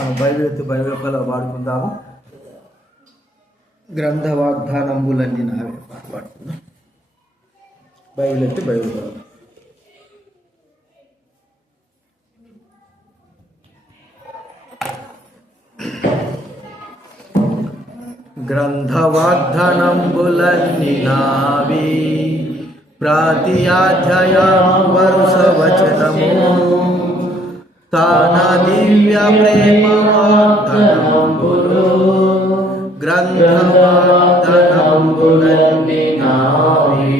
మనం బైబిల్ వాడుకుందాము. గ్రంథ వాగ్దానంబులన్నీ నావే వాడుకుందాం. బైబిల్ గ్రంథ వాగ్దానంబులన్నీ నావి, ప్రతి అధ్యాయం వరుస వచనము, తన దివ్య ప్రేమ వాగ్దానంబులు, గ్రంథ వాగ్దానంబులన్నీ నావి.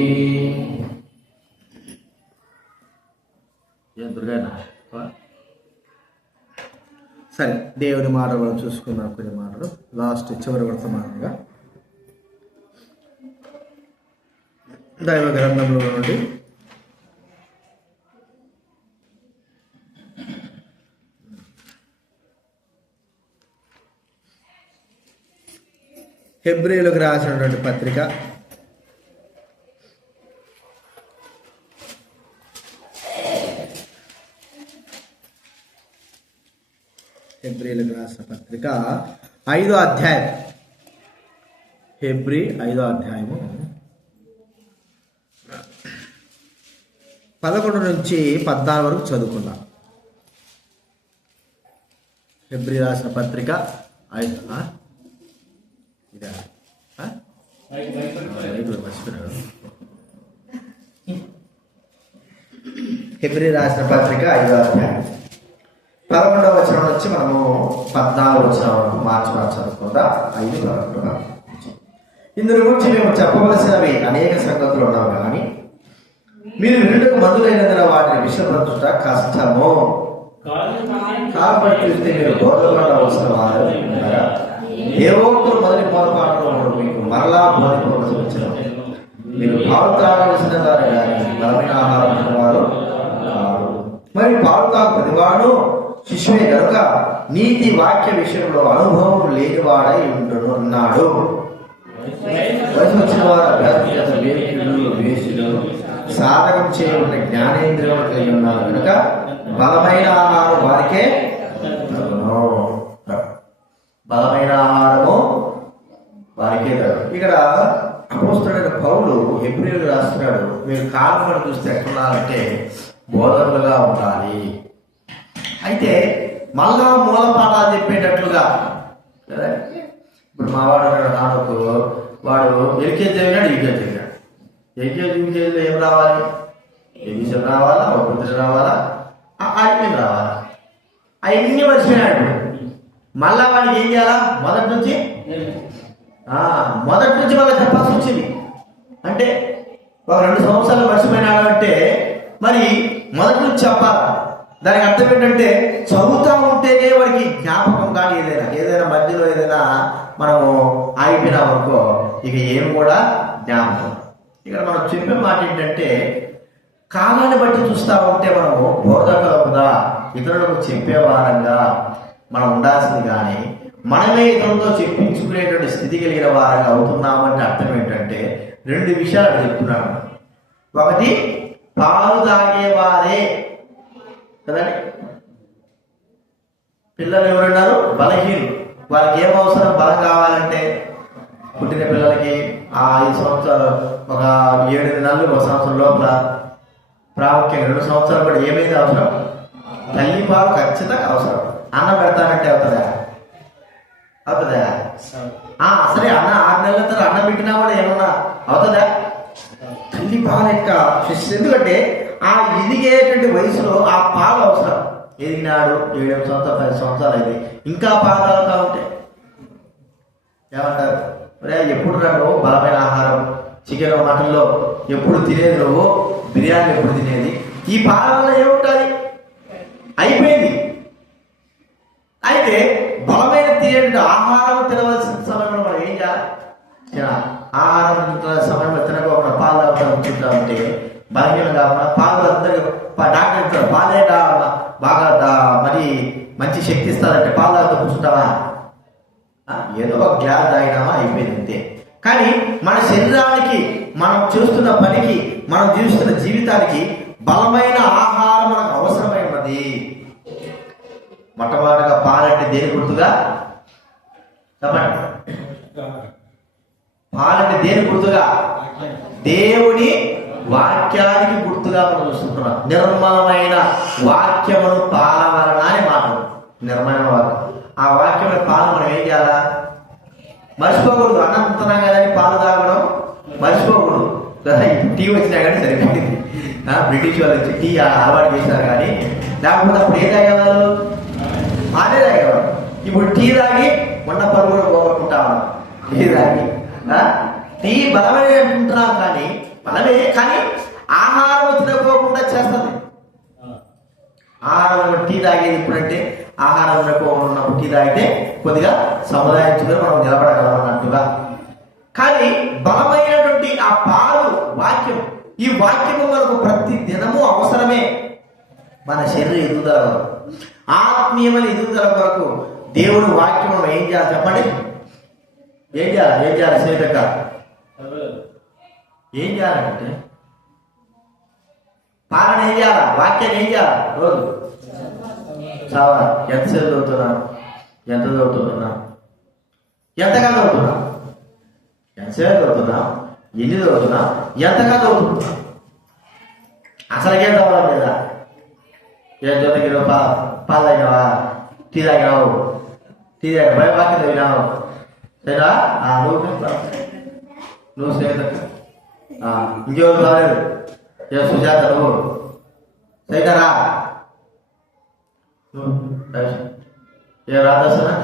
సరే, దేవుని మాటలు మనం చూసుకున్నాం. కొన్ని మాటలు లాస్ట్ చివరి వర్తమానంగా దైవ గ్రంథంలో నుండి హెబ్రీయులకు రాసినటువంటి పత్రిక 5వ అధ్యాయం. హెబ్రీ 5వ అధ్యాయము 11 నుంచి 14 వరకు చదువుకుందాం. హెబ్రీ రాసిన పత్రిక హెబ్రీ రాసిన పత్రిక 5వ అధ్యాయం 11వ వచనం నుంచి మనము 14వ వచనం వరకు మార్చి చదువుకుందాం. 5:11. ఇందులో గురించి మేము చెప్పవలసినవి అనేక సంగతులు ఉన్నావు, కానీ మీరు వినుటకు మందులైనందున వాటిని విషపరచుట కష్టము. కాబట్టి చూస్తే మీరు బోధపడవలసిన వారు ఉండగా ఏవో ఒకరు మొదటి పొరపాటులో మీకు మరలా బోధించవలసి వచ్చిన మీరు పాలు త్రాగవలసిన వారు కానీ బలమైన ఆహారం వారు కాదు. మరి పాలు తాగు ప్రతివాడు శిశువే కనుక నీతి వాక్య విషయంలో అనుభవం లేనివాడై ఉన్నాడు. వయసు వచ్చిన వారు అభ్యాసం వేసులు సాధకం చేయబడిన జ్ఞానేంద్రియం కలిగి ఉన్నారు కనుక బలమైన ఆహారం వారికే బలమైన ఆహారము వారికే తగు. ఇక్కడ అపోస్తలుడైన పౌలు హెబ్రీయులకు రాస్తున్నాడు, మీరు కాలంలో చూస్తే ఎట్లున్నారంటే బోధకులుగా ఉండాలి. అయితే మళ్ళా మూలపాఠాలు చెప్పేటట్లుగా కదా. ఇప్పుడు మా వాడు నాన్నకు వాడు ఎల్కేజీ చదివినాడు, యూకేజీ చదివినాడు. యూకేజీలో ఏం రావాలి? ఏబీసీ రావాలా, ఒకటి రావాలా, ఆడిపోయింది రావాలా, అవన్నీ మర్చిపోయినాడు. మళ్ళా వాడికి ఏం చేయాలా? మొదటి నుంచి మళ్ళీ చెప్పాల్సి వచ్చింది. అంటే ఒక 2 సంవత్సరాలు మర్చిపోయినాడు అంటే మరి మొదటి నుంచి చెప్పాలి. దానికి అర్థం ఏంటంటే చదువుతూ ఉంటేనే వాడికి జ్ఞాపకం. కానీ ఏదైనా మధ్యలో ఏదైనా మనము ఆగిపోయినా వరకు ఇక ఏం కూడా జ్ఞాపకం. ఇక్కడ మనం చెప్పే మాట ఏంటంటే కాలాన్ని బట్టి చూస్తూ ఉంటే మనము బోధకులుగా ఇతరులకు చెప్పేవారంగా మనం ఉండాల్సింది, కానీ మనమే ఇతరులతో చెప్పించుకునేటువంటి స్థితి కలిగిన వారంగా అవుతున్నామంటే అర్థం ఏంటంటే 2 విషయాలు చెప్తున్నాను. ఒకటి, పాలు తాగేవారే కదండి. పిల్లలు ఎవరున్నారు? బలహీనులు. వాళ్ళకి ఏం అవసరం? బలం కావాలంటే పుట్టిన పిల్లలకి 5 సంవత్సరాలు, ఒక 7 నెలలు, 1 సంవత్సరం లోపల, ప్రాముఖ్యంగా 2 సంవత్సరాలు కూడా ఏమైంది అవసరం? తల్లి పాలు ఖచ్చితంగా అవసరం. అన్నం పెడతానంటే అవుతుందా? సరే, అన్న 6 నెలల తర్వాత అన్నం పెట్టినా కూడా ఏమన్నా అవుతుందా? తల్లి పాలు యొక్క ఎందుకంటే ఆ ఎదిగేటువంటి వయసులో ఆ పాలు అవసరం. ఎదిగినాడు 7 సంవత్సరాలు 10 సంవత్సరాలు అయింది, ఇంకా పాలు తాగుతా ఉంటే ఏమంటారు? ఎప్పుడు నువ్వు బలమైన ఆహారం చికెన్ మటన్లో ఎప్పుడు తినేది, నువ్వు బిర్యానీ ఎప్పుడు తినేది? ఈ పాల వల్ల ఏముంటుంది? అయిపోయింది. అయితే బలమైన తినేటువంటి ఆహారం తినవలసిన సమయంలో మనం ఏం చేయాలి? ఆహారం సమయంలో తినకుండా పాలు తాగుతా ఉంచుతా ఉంటే బలహీనం కాకుండా పాలు అందరికీ డాక్టర్ చెప్తారు పాలే బాగా మరి మంచి శక్తి ఇస్తారంటే పాలు తాగుతూ కూర్చుంటావా? ఏదో ఒక గ్లాస్ తాగినామా, అయిపోయింది అంతే. కానీ మన శరీరానికి, మనం చేస్తున్న పనికి, మనం జీవిస్తున్న జీవితానికి బలమైన ఆహారం మనకు అవసరమైనది. మొట్టమొదటిగా పాలంటే దేని గుర్తుగా చెప్పండి? పాలంటే దేని గుర్తుగా? దేవుని వాక్యానికి గుర్తుగా మనం చూస్తున్నాం. నిర్మలమైన వాక్యమును పాల వలన అని మాట. నిర్మలమైన వాక్యం, ఆ వాక్యమైన పాలు మనం ఏం చేయాలా? మర్చిపోకూడదు. అనంతరం కానీ పాలు తాగడం మర్చిపోకూడదు. టీ వచ్చినా కానీ సరిపోయింది. బ్రిటిష్ వాళ్ళు వచ్చి టీ అలవాటు చేశారు, కానీ లేకపోతే అప్పుడు ఏం తాగేవాళ్ళు? పాలే తాగేవాళ్ళు. ఇప్పుడు టీ తాగి ఉన్న పనులు కూడా పోగొట్టుకుంటాము. టీ తాగి టీ బలమే అంటున్నాం, కానీ బలమే, కానీ ఆహారం తినకోకుండా చేస్తుంది. ఆహారం టీ తాగేది ఎప్పుడంటే ఆహారం ఉన్నప్పుడు టీ తాగితే కొద్దిగా సముదాయించుకుని మనం నిలబడగలం అన్నట్టుగా. కానీ బలమైనటువంటి ఆ పాలు వాక్యం, ఈ వాక్యము మనకు ప్రతి దినము అవసరమే. మన శరీర ఎదుగుదల కొరకు, ఆత్మీయమైన ఎదుగుదల కొరకు దేవుడు వాక్యం మనం ఏం చేయాలి చెప్పండి? ఏం చేయాలి సేవక? ఏం చేయాలంటే పాలన ఏం చేయాలా? వాక్యాన్ని ఏం చేయాలి? రోజు చదవాలి. ఎంతసేపు చదువుతున్నా? ఎంత చదువుతున్నా? ఎంతగా చదువుతున్నా? ఎంతసేపు చదువుతున్నా? ఎన్ని చదువుతున్నా? ఎంతగా చదువుతున్నా? అసలుకేం చదవడం లేదా? ఏం చదువు? పాలు తాగినావా? టీ తాగినావు? టీ తాగి వాక్యం చదివినావు? సరేనా? నువ్వు స్నేహిత ఇంకెవరు కాలేదు? ఏ సుజాత నువ్వు సైతారా? ఏ రాధాసనా?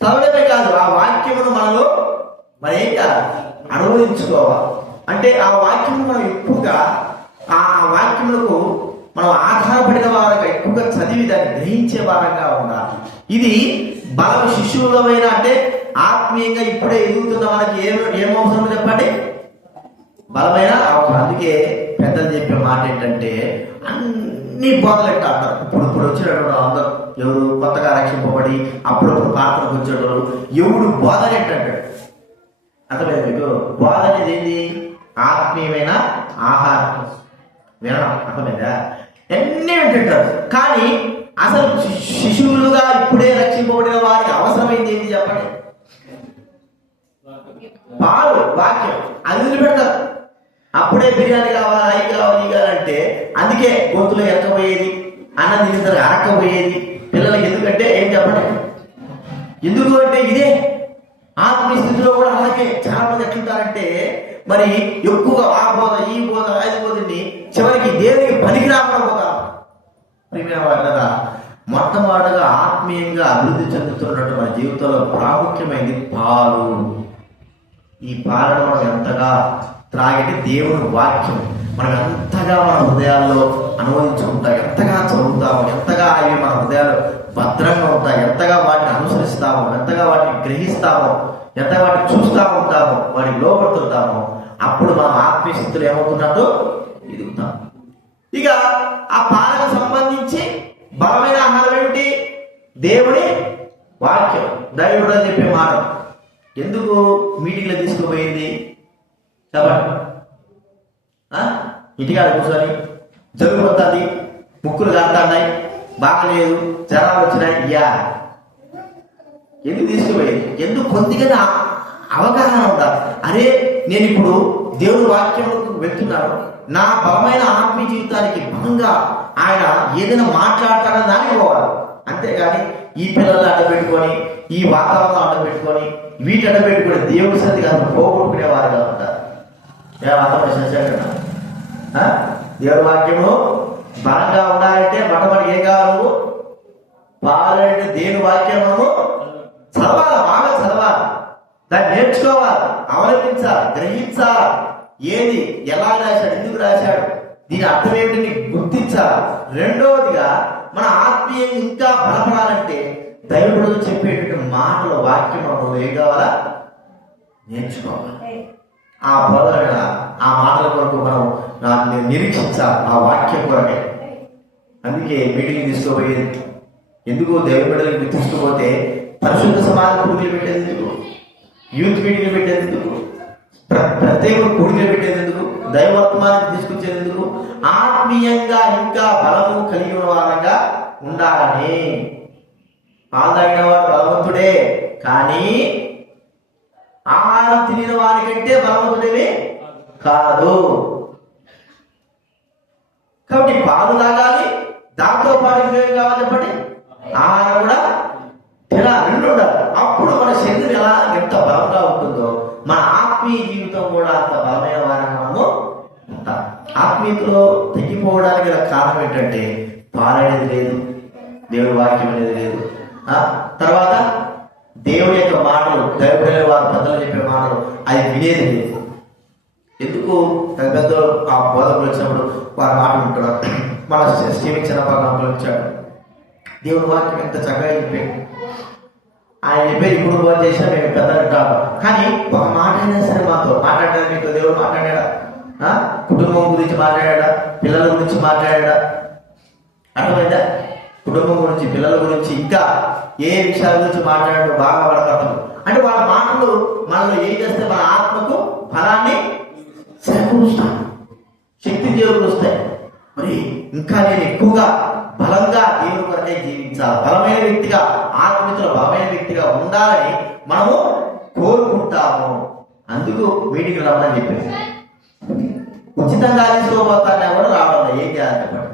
చదవడమే కాదు, ఆ వాక్యమును మనలో మరి ఏం కాదు అనుభవించుకోవాలి. అంటే ఆ వాక్యము మనం ఎక్కువగా ఆ వాక్యములకు మనం ఆధారపడిన వారంగా ఎక్కువగా చదివి దాన్ని గ్రహించే వారంగా ఉండాలి. ఇది బలం శిశువులమైన, అంటే ఆత్మీయంగా ఇప్పుడే ఎదుగుతున్న మనకి ఏం అవసరం చెప్పండి? బలమైన అవసరం. అందుకే పెద్దలు చెప్పే మాట ఏంటంటే అన్ని బోధలు ఎట్లా అంటారు. ఇప్పుడు వచ్చినటువంటి అందరూ ఎవరు కొత్తగా రక్షింపబడి అప్పుడప్పుడు ప్రార్థనకు వచ్చేటోళ్ళు ఎవడు బోధన ఏంటంటాడు? అర్థమైంది మీకు? బోధ అనేది ఏంటి? ఆత్మీయమైన ఆహారం వినడం. అర్థమైందా? ఎన్ని అంటుంటారు, కానీ అసలు శిశువులుగా ఇప్పుడే రక్షింపబడిన వారికి అవసరమైంది ఏంటి చెప్పండి? పాలు, వాక్యం. అది వదిలిపెడతారు. అప్పుడే బిర్యానీ కావాలి, అవి కావాలి, ఇవి కావాలంటే అందుకే గొంతులో ఎక్కబోయేది, అన్నం తింటారు అరక్కపోయేది పిల్లలకి. ఎందుకంటే ఏం చెప్పండి? ఎందుకు అంటే ఇదే ఆత్మీయ స్థితిలో కూడా అలాగే చాలా మంది ఎట్లుంటారంటే మరి ఎక్కువగా ఆ బోధ, ఈ బోధ, అది బోధని చివరికి దేవునికి పనికి రాకుండా పోతారు. కదా, మొట్టమొదటిగా ఆత్మీయంగా అభివృద్ధి చెందుతున్నట్టు మన జీవితంలో ప్రాముఖ్యమైనది పాలు. ఈ పాలను మనం ఎంతగా త్రాగితే దేవుని వాక్యం మనం ఎంతగా మన హృదయాల్లో అనువదించుకుంటాం, ఎంతగా చదువుతాము, ఎంతగా అవి మన హృదయాలు భద్రంగా ఉంటాయి, ఎంతగా వాటిని అనుసరిస్తాము, ఎంతగా వాటిని గ్రహిస్తాము, ఎంతగా వాటిని చూస్తూ ఉంటాము, వాటిని లోపడుతుంటాము, అప్పుడు మన ఆత్మీయ స్థితులు ఏమవుతున్నట్టు ఎదుగుతాం. ఇక ఆ పాలకు సంబంధించి బలమైన ఆహారం ఏమిటి? దేవుని వాక్యం, దైవుడు అని చెప్పే మాట. ఎందుకు మీటింగ్లో తీసుకుపోయింది చెప్పండి? ఇంటికాడ కూర్చొని జరుగుతుంది, ముక్కులు కాస్తున్నాయి, బాగలేదు, జ్వరాలు వచ్చినాయి, ఎందుకు తీసుకుపోయేది? ఎందుకు కొద్దిగా అవగాహన ఉండాలి. అరే నేను ఇప్పుడు దేవుడి వాక్యంలోకి వెళ్తున్నాను, నా బలమైన ఆత్మీయ జీవితానికి బలంగా ఆయన ఏదైనా మాట్లాడతాడని దానికి పోవాలి. అంతేగాని ఈ పిల్లల్ని అడ్డపెట్టుకొని, ఈ వాతావరణం అడ్డపెట్టుకొని, వీటి అడ్డపెట్టుకొని దేవుడి సన్నిధికి అసలు పోగొట్టుకునేవారుగా ఉంటారు. దేవుడి వాక్యము బలంగా ఉండాలంటే మొట్టమొదటి ఏం కావాలి? పాలంటే దేవుని వాక్యము చదవాలి, బాగా చదవాలి, దాన్ని నేర్చుకోవాలి, అవలంబించాలి, గ్రహించాలి. ఏది ఎలా రాశాడు, ఎందుకు రాశాడు, దీని అర్థం ఏమిటి గుర్తించాలి. రెండవదిగా మన ఆత్మీయంగా ఇంకా బలపడాలంటే దైవుడు చెప్పేటువంటి మాటల వాక్యం మనం ఏం కావాలా? నేర్చుకోవాలి. ఆ బలమైన ఆ మాటల కొరకు మనం నిరీక్షించాలి, ఆ వాక్యం కొరకే. అందుకే మీటింగ్ తీసుకోబోయేది ఎందుకు? దేవుడి బిడ్డలకి తీసుకుపోతే పరిశుద్ధ సమాజ కూడికలు పెట్టేది ఎందుకు? యూత్ మీటింగ్లు పెట్టేది ఎందుకు? ప్రత్యేక కూడికలు పెట్టేది ఎందుకు? దైవత్వానికి తీసుకొచ్చేది ఎందుకు? ఆత్మీయంగా ఇంకా బలము కలిగిన వారంగా ఉండాలని. పాలు తాగిన వాడు బలవంతుడే, కానీ ఆహారం తినిన వారికంటే బలవంతుడేవి కాదు. కాబట్టి పాలు తాగాలి, దాంతో పాటు ఏం కావాలి చెప్పండి, ఆహారం కూడా తినాలి, రెండు ఉండాలి. అప్పుడు మన శరీరం ఎంత బలంగా ఉంటుందో మన ఆత్మీయ జీవితం కూడా అంత బలమైన వారిని మనము ఉంటాం. ఆత్మీయతలో తగ్గిపోవడానికి గల కారణం ఏంటంటే పాలు అనేది లేదు, దేవుడి వాక్యం అనేది లేదు. తర్వాత దేవుడి యొక్క మాటలు, దైవమైన వారు పెద్దలు చెప్పే మాటలు అది వినేది లేదు. ఎందుకు పెద్దలు ఆ బోధకులు వచ్చినప్పుడు వారి మాటలు ఉంటున్నారు. మన క్షమించిన పక్కన వచ్చాడు, దేవుడి వాక్యం ఎంత చక్కగా చెప్పాడు. ఆయన చెప్పేది ఇప్పుడు బోధ చేసినా మేము పెద్దలు ఉంటాము, కానీ ఒక మాట అయినా సరే మాతో మాట్లాడాడు. మీకు దేవుడు మాట్లాడా, కుటుంబం గురించి మాట్లాడా, పిల్లల గురించి మాట్లాడా, అర్థమైందా? కుటుంబం గురించి, పిల్లల గురించి, ఇంకా ఏ విషయాల గురించి మాట్లాడాడు బాగా పడతాడు. అంటే వాళ్ళ మాటలు మనలో ఏం చేస్తే మన ఆత్మకు ఫలాన్ని సమకూరుస్తాయి, శక్తి దేవుడు వస్తాయి. మరి ఇంకా నేను ఎక్కువగా బలంగా దేవుని కొరకే జీవించాలి, బలమైన వ్యక్తిగా, ఆత్మీయతలో బలమైన వ్యక్తిగా ఉండాలని మనము కోరుకుంటాము. అందుకు వీటికి రమ్మని చెప్పేసి ఉచితంగా తీసుకోబోతానే కూడా రావడం. ఏం చేయాలి చెప్పండి?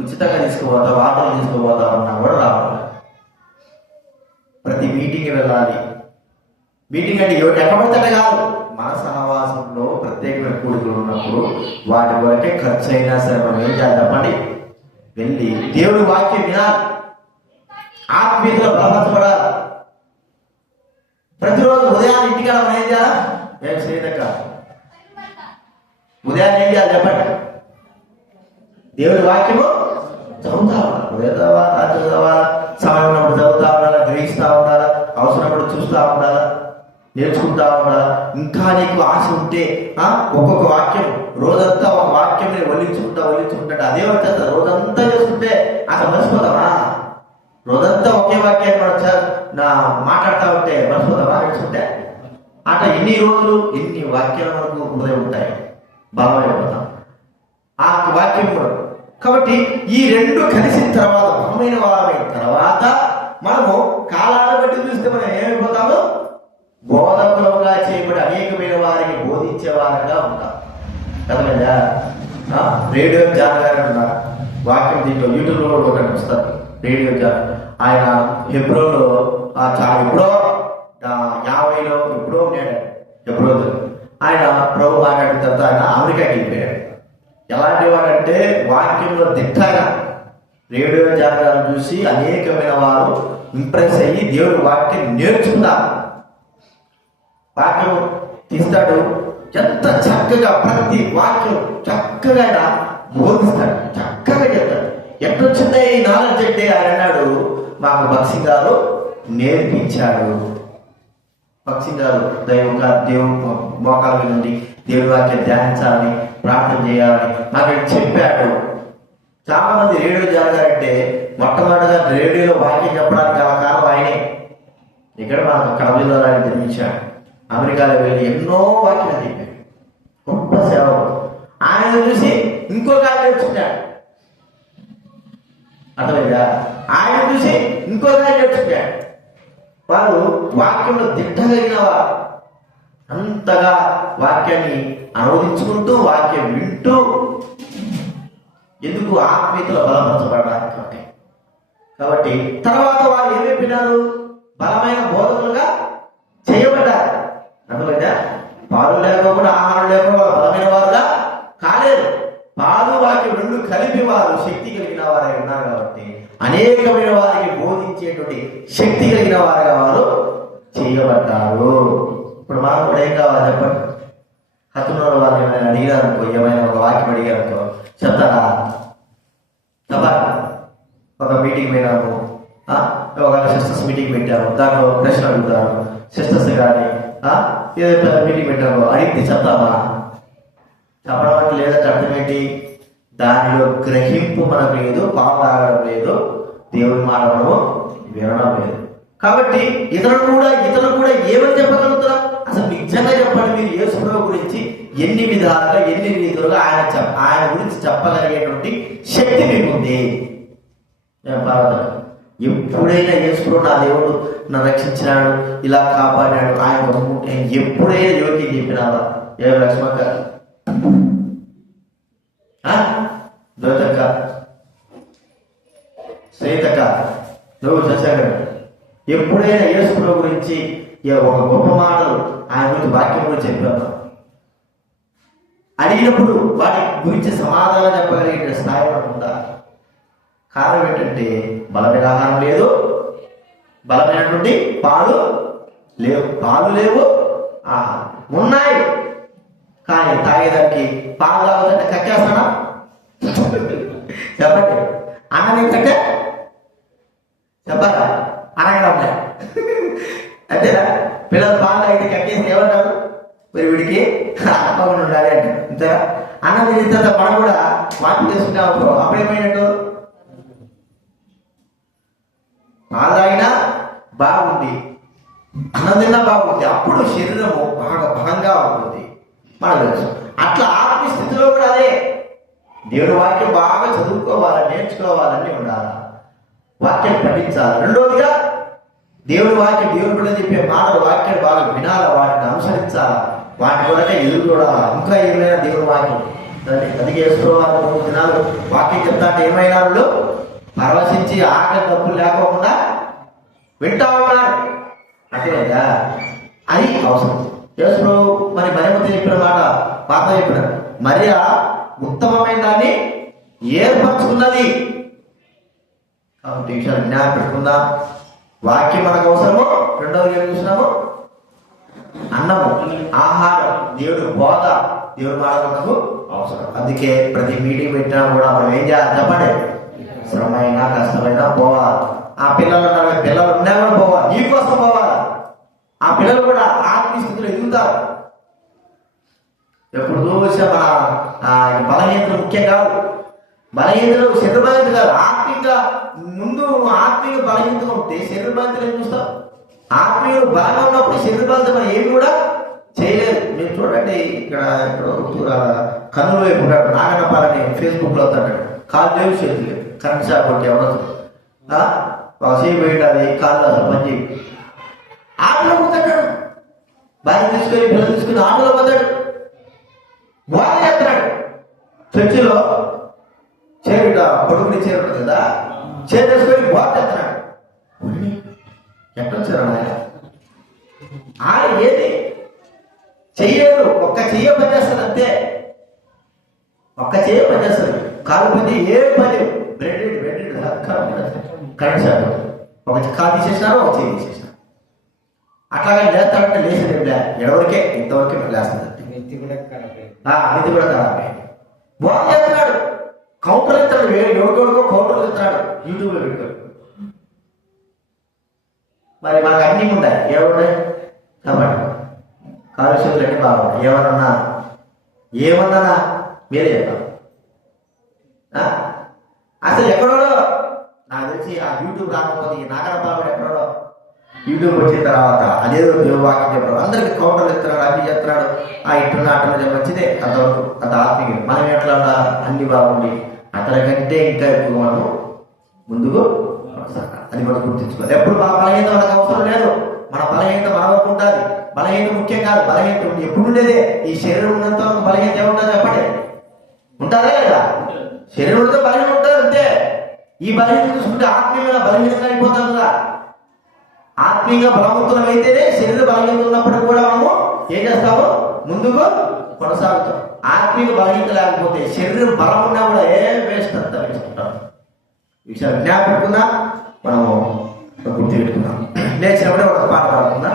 ఉచితంగా తీసుకోబోతా, వార్తలు తీసుకోబోతా ఉన్నా కూడా రావాలి. ప్రతి మీటింగ్కి వెళ్ళాలి. మీటింగ్ అంటే ఎక్కడ పడితే కాదు, మన సహవాసంలో ప్రత్యేకమైన కూడికలు ఉన్నప్పుడు వాటి వరకే ఖర్చు అయినా సరే మనం ఏం చేయాలి చెప్పండి? వెళ్ళి దేవుడి వాక్యం వినాలి, ఆత్మీయతలో బలపరచబడాలి. ప్రతిరోజు ఉదయాన్ని ఇంటికాడ మనం ఏం చేయాలి? ఏం చేయదక్క ఉదయాన్ని ఏం చేయాలి చెప్పండి? దేవుడి వాక్యము చదువుతా ఉండాలి. ఉదయం చదవాలి, రాత్రి చదవాలి, సమయం ఉన్నప్పుడు చదువుతా ఉండాలి, గ్రహిస్తూ ఉండాలి, అవసరప్పుడు చూస్తూ ఉండాలి, నేర్చుకుంటా ఉండాలి. ఇంకా నీకు ఆశ ఉంటే ఒక్కొక్క వాక్యం రోజంతా ఒక వాక్యం వల్లించుకుంటా అదే వచ్చేస్తా. రోజంతా చేసుకుంటే అసలు మర్చిపోతామా? రోజంతా ఒకే వాక్యాన్ని మనం మాట్లాడుతూ ఉంటే మర్చిపోతామా? నేర్చుకుంటే అట్లా ఎన్ని రోజులు ఎన్ని వాక్యాలు మనకు హృదయం ఉంటాయి, బలమైపోతాం ఆ వాక్యం కూడా. కాబట్టి ఈ రెండు కలిసిన తర్వాత, బలమైన వారమైన తర్వాత మనము కాలాన్ని బట్టి చూస్తే మనం ఏమైపోతాము? బోధకులుగా చేయబడి అనేకమైన వారికి బోధించే వారంగా ఉంటాం. కదా? రేడియో జాన్ గారు ఉన్నారు, వాక్యం దీంట్లో యూట్యూబ్లో కూడా ఒకటి వస్తారు. రేడియో జాన్ ఆయన ఎప్పుడో ఎప్పుడో 50లో ఎప్పుడో ఉన్నాడు. ఎప్పుడో ఆయన ప్రభు మాట్లాడిన తర్వాత ఆయన అమెరికాకి వెళ్ళిపోయాడు. ఎలాంటి వాడంటే వాక్యంలో దిట్టగా రేడియో జాన్ గారు చూసి అనేకమైన వారు ఇంప్రెస్ అయ్యి దేవుడి వాక్యం నేర్చుకున్నారు. వాక్యం తీస్తాడు, ఎంత చక్కగా ప్రతి వాక్యం చక్కగా బోధిస్తాడు, చక్కగా చెప్తాడు. ఎట్టొచ్చిందే ఈ నాలెడ్జ్ అంటే ఆయన అన్నాడు, మాకు భక్సింగ్ గారు నేర్పించాడు. భక్సింగ్ గారు దేవుడు మోకాల మీద నుండి దేవుడి వాక్యం ధ్యానించాలని, ప్రార్థన చేయాలని మాకు చెప్పాడు. చాలా మంది రేడియో జరగాలంటే మొట్టమొదటిగా రేడియోలో వాక్యం చెప్పడానికి గల కాలం ఆయనే. ఇక్కడ మాకు కడవలో ఆయన జన్మించాడు. అమెరికాలో వెళ్ళి ఎన్నో వాక్యాలు చెప్పాడు, గొప్ప సేవలు. ఆయన చూసి ఇంకొక ఆయన నేర్చుకున్నాడు. అర్థమైందా? ఆయన చూసి ఇంకొక ఆయన నేర్చుకున్నాడు. వారు వాక్యంలో దిట్టగలిగిన వారు, అంతగా వాక్యాన్ని అనువదించుకుంటూ వాక్యం వింటూ, ఎందుకు? ఆత్మీయతలో బలపరచబడడానికి. కాబట్టి తర్వాత వారు ఏమైపోయినారు? బలమైన బోధకులుగా చేయబడ్డారు. అర్థమైందా? పాలు లేకపోకుండా, ఆహారం లేకుండా బలమైన వారుగా కాలేదు. పాలు వాక్యం రెండు కలిపి వారు శక్తి కలిగిన వారై ఉన్నారు. కాబట్టి అనేకమైన వారికి బోధించేటువంటి శక్తి కలిగిన వారుగా వారు చేయబడ్డారు. ఇప్పుడు మనం కూడా ఏం కావాలి చెప్పండి? హతున్న వారిని ఏమైనా అడిగారనుకో, ఏమైనా ఒక వాక్యం అడిగారనుకో చెప్తారా? తప్ప ఒక మీటింగ్ పోయినాము, ఒక సిస్టర్స్ మీటింగ్ పెట్టాము, దాంట్లో ప్రశ్న అడుగుతారు. సిస్టర్స్ కానీ ఏదైతే మీటింగ్ పెట్టామో అడిగితే చెప్తామా? చెప్పడం అంటే లేదంటే అర్థం ఏంటి? దానిలో గ్రహింపు మనకు లేదు, పాపం తాగడం లేదు, దేవుడి మాటలను వినడం లేదు. కాబట్టి ఇతరులు కూడా ఏమని చెప్పగలుగుతారు? అసలు నిజంగా చెప్పండి, మీరు యేసు ప్రభువు గురించి ఎన్ని విధాలుగా, ఎన్ని రీతులుగా ఆయన గురించి చెప్పగలిగేటువంటి శక్తి మీకు ఉంది. పార్వతక్క, ఎప్పుడైనా యేసులో నా దేవుడు నన్ను రక్షించినాడు, ఇలా కాపాడాడు, ఆయన ఎప్పుడైనా యోగి చెప్పినావా? ఏ లక్ష్మక్క, జ్యోతక్క, శ్రీతక్క, నువ్వు చచ్చాడు, ఎప్పుడైనా యేసులో గురించి ఒక గొప్ప మాటలు ఆయన గురించి వాక్యం గురించి చెప్పాను? అడిగినప్పుడు వాటి గురించి సమాధానం చెప్పగలిగే స్థాయి ఉందా? కారణం ఏంటంటే బలమైన ఆహారం లేదు, బలమైనటువంటి పాలు లేవు, ఉన్నాయి కానీ తాగేదానికి పాలు తాగదంటే కక్కేస్తానా? చెప్పండి, అన్నం కట్టే చెప్పాలా? అనగడం అంతేనా? పిల్లలు పాలు తాగితే కక్కేసి ఏమంటారు? మరి వీడికి అన్నపకుండా ఉండాలి అంటే అంతేనా? అన్నం తిన్న తర్వాత మనం కూడా వాటి చేసుకుంటాం, అప్పుడేమైనట్టు పాలు తాగినా బాగుంది, అన్నం తిన్నా బాగుంది, అప్పుడు శరీరము బాగా బలంగా ఉంటుంది మనకు తెలుసు. అట్లా ఆత్మీయ స్థితిలో కూడా అదే, దేవుడి వాక్యం బాగా చదువుకోవాలి, నేర్చుకోవాలని ఉండాలి, వాక్యం పఠించాలి. రెండోదిగా దేవుడి వాక్యం, దేవుడి కూడా చెప్పే మాటలు వాక్యాలు బాగా వినాలి, వాటిని అనుసరించాలి, వాటి కొరకే ఎదురు చూడాలి. ఇంకా ఏమైనా దేవుడి వాక్యం అందుకే వేసుకోవాలి. 3 దినాలు వాక్యం చెప్తా అంటే ఏమైనా వాళ్ళు పరవశించి ఆకలి తప్పులు లేకోకుండా వింటా ఉన్నారు. అర్థమైందా? అది అవసరం. యేసు మరి మరియమ్మతో చెప్పిన మాట పాత చెప్పిన మరియ ఉత్తమమైన దాన్ని ఏర్పరచుకున్నది. కాబట్టి ఈ విషయాలు జ్ఞాపకం పెట్టుకుందాం. వాక్యం మనకు అవసరము. రెండవది ఏం చూసినాము? అన్నము, ఆహారం, దేవుడు బోధ, దేవుడు మాట మనకు అవసరం. అందుకే ప్రతి మీటింగ్ పెట్టినా కూడా మనం ఏం చేయాలి చెప్పండి? శ్రమైనా కష్టమైనా పోవాలి. ఆ పిల్లలు ఉన్నా కూడా పోవాలి, నీకోసం పోవాలి. ఆ పిల్లలు కూడా ఆత్మీయ స్థితిలో ఎదుగుతారు. ఎప్పుడు చూసా మన బలహీనతలు ముఖ్యం కాదు, బలహీనతలు శరీర బలహీనత కాదు, ఆత్మీయంగా ముందు ఆత్మీయ బలహీనతగా ఉంటే శరీర బలహీనతలు ఏం చూస్తాం? ఆత్మీయ బలంగా ఉన్నప్పుడు శరీర బలత మనం ఏమి కూడా చేయలేదు. మీరు చూడండి, ఇక్కడ కన్నుల వైపు ఉంటాడు నాగనపాలని ఫేస్బుక్లో వస్తాడు, కాలు లేవు చేతులు లేవు, కరెంట్ షాక్ కొట్టి ఎవరు ఒక సేపు పెట్టాలి, కాళ్ళు అసలు పని చేయి, ఆటలో పోతాడు, భార్య తీసుకొని పిల్లలు తీసుకుని ఆటలో పోతాడు, బాగా చేస్తున్నాడు. చర్చిలో చేరుట కొడుకుని చేరుతుంది కదా, చేరేసుకొని బాగా చేస్తున్నాడు. ఎక్కడొచ్చారు ఆయన ఏది చెయ్యరు, ఒక్క చెయ్య పనిచేస్తుంది అంతే, ఒక్క చెయ్య పనిచేస్తుంది. కాలు పని ఏ పని బ్రెడ్ కరెంట్ షాక్, ఒక కాలు తీసేసినారు, ఒక చెయ్యి తీసేసినారు. అట్లాగే లేస్తాడంటే లేచేది ఎడవరకే ఇంతవరకే లేస్తుంది. నెత్తి కూడా ఖరాబ్. బాగా చేస్తున్నాడు, కౌంటర్లు ఇస్తాడు, ఎవరికో కౌంటర్లు ఇస్తున్నాడు, యూట్యూబ్లో పెట్టుకోడు. మరి మనకు అన్నీ ఉంటాయి, ఏమున్నాయి కాబట్టి కాలుష్యాలు అన్నీ బాగున్నాయి. ఏమన్నా మీరే చెప్పాలి. అసలు ఎక్కడో నాకు తెలిసి ఆ యూట్యూబ్ రాకపోతే ఈ నాగరపాలెం ఎక్కడో యూట్యూబ్ వచ్చిన తర్వాత అదేదో దేవవాక్యం చెప్పడం, అందరికి కౌంటర్లు ఇస్తున్నాడు, అన్ని చెప్తున్నాడు. ఇట్టున్న అట్లా మంచిదే, అంతవరకు అంత ఆత్మీయ. మనం ఎట్లా అన్ని బాగుండి అతని కంటే ఇంకా ఎక్కువ మనం ముందుకు అది మనం గుర్తించుకోవాలి. ఎప్పుడు మన బలహీనత మనకు అవసరం లేదు, మన బలహీనత మన వరకు ఉంటుంది. బలహీనత ముఖ్యం కాదు, బలహీనత ఎప్పుడు ఉండేదే. ఈ శరీరం ఉన్నంత వరకు బలహీనత ఏముంటుంది చెప్పండి? ఉంటుందా లేదా? శరీరం ఉంటే బలహీన ఉంటుంది అంతే. ఈ బలహీనత చూసుకుంటే ఆత్మీయంగా బలహీనంగా అయిపోతాం కదా. ఆత్మీయంగా బలవంతులం అయితేనే శరీర బలహీనత ఉన్నప్పుడు కూడా మనము ఏం చేస్తాము? ముందుకు కొనసాగుతాం. ఆత్మీయ బలహీనత లేకపోతే శరీరం బలం ఉన్నా కూడా ఏం వేస్ట్ అంతా వేసుకుంటాం. ఈ విషయాలు జ్ఞాపకం పెట్టుకుందా, మనము గుర్తు పెట్టుకుందాం. లేచినప్పుడే ఒక పాట పాడుకుందా.